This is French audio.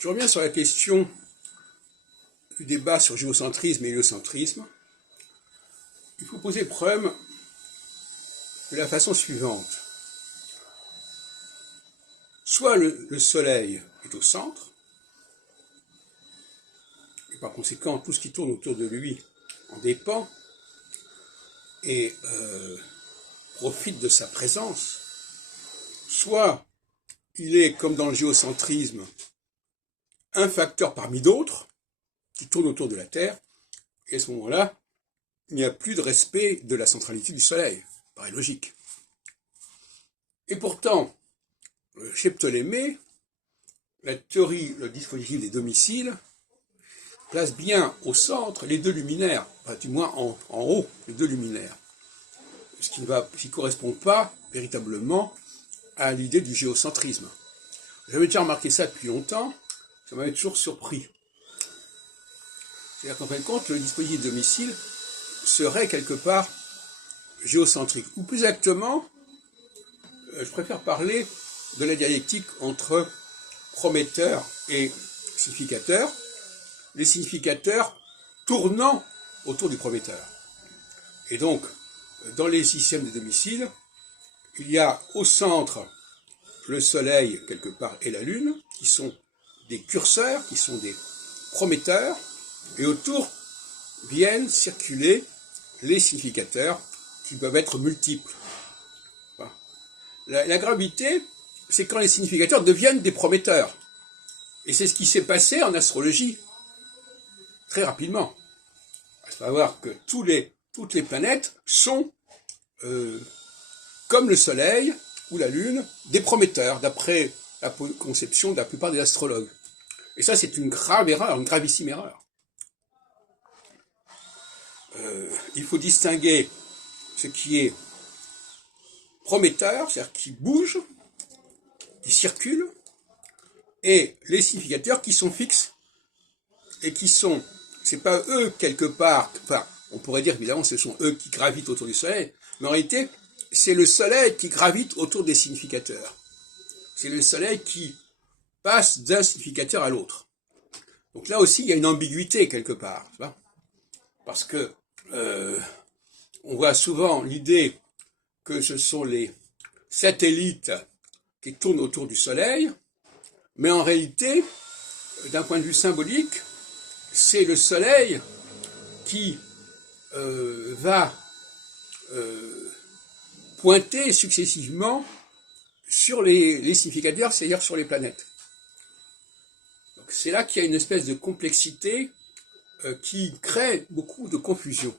Je reviens sur la question du débat sur géocentrisme et héliocentrisme. Il faut poser le problème de la façon suivante. Soit le Soleil est au centre, et par conséquent tout ce qui tourne autour de lui en dépend et profite de sa présence, soit il est, comme dans le géocentrisme, un facteur parmi d'autres qui tournent autour de la Terre, et à ce moment-là, il n'y a plus de respect de la centralité du Soleil. Ça paraît logique. Et pourtant, chez Ptolémée, la théorie, le dispositif des domiciles, place bien au centre les deux luminaires, enfin, du moins en haut, les deux luminaires. Ce qui ne correspond pas véritablement à l'idée du géocentrisme. J'avais déjà remarqué ça depuis longtemps, ça m'avait toujours surpris. C'est-à-dire qu'en fin de compte, le dispositif de domicile serait quelque part géocentrique. Ou plus exactement, je préfère parler de la dialectique entre prometteur et significateur, les significateurs tournant autour du prometteur. Et donc, dans les systèmes de domicile, il y a au centre le Soleil, quelque part, et la Lune, qui sont des curseurs, qui sont des prometteurs, et autour viennent circuler les significateurs qui peuvent être multiples. La gravité, c'est quand les significateurs deviennent des prometteurs. Et c'est ce qui s'est passé en astrologie, très rapidement. À savoir que toutes les planètes sont, comme le Soleil ou la Lune, des prometteurs, d'après la conception de la plupart des astrologues. Et ça, c'est une grave erreur, une gravissime erreur. Il faut distinguer ce qui est prometteur, c'est-à-dire qui bouge, qui circule, et les significateurs qui sont fixes et qui sont, c'est pas eux quelque part, enfin, on pourrait dire évidemment ce sont eux qui gravitent autour du Soleil, mais en réalité, c'est le Soleil qui gravite autour des significateurs. C'est le Soleil qui passe d'un significateur à l'autre. Donc là aussi, il y a une ambiguïté quelque part, tu vois, parce que on voit souvent l'idée que ce sont les satellites qui tournent autour du Soleil, mais en réalité, d'un point de vue symbolique, c'est le Soleil qui va pointer successivement sur les significateurs, c'est-à-dire sur les planètes. Donc c'est là qu'il y a une espèce de complexité qui crée beaucoup de confusion.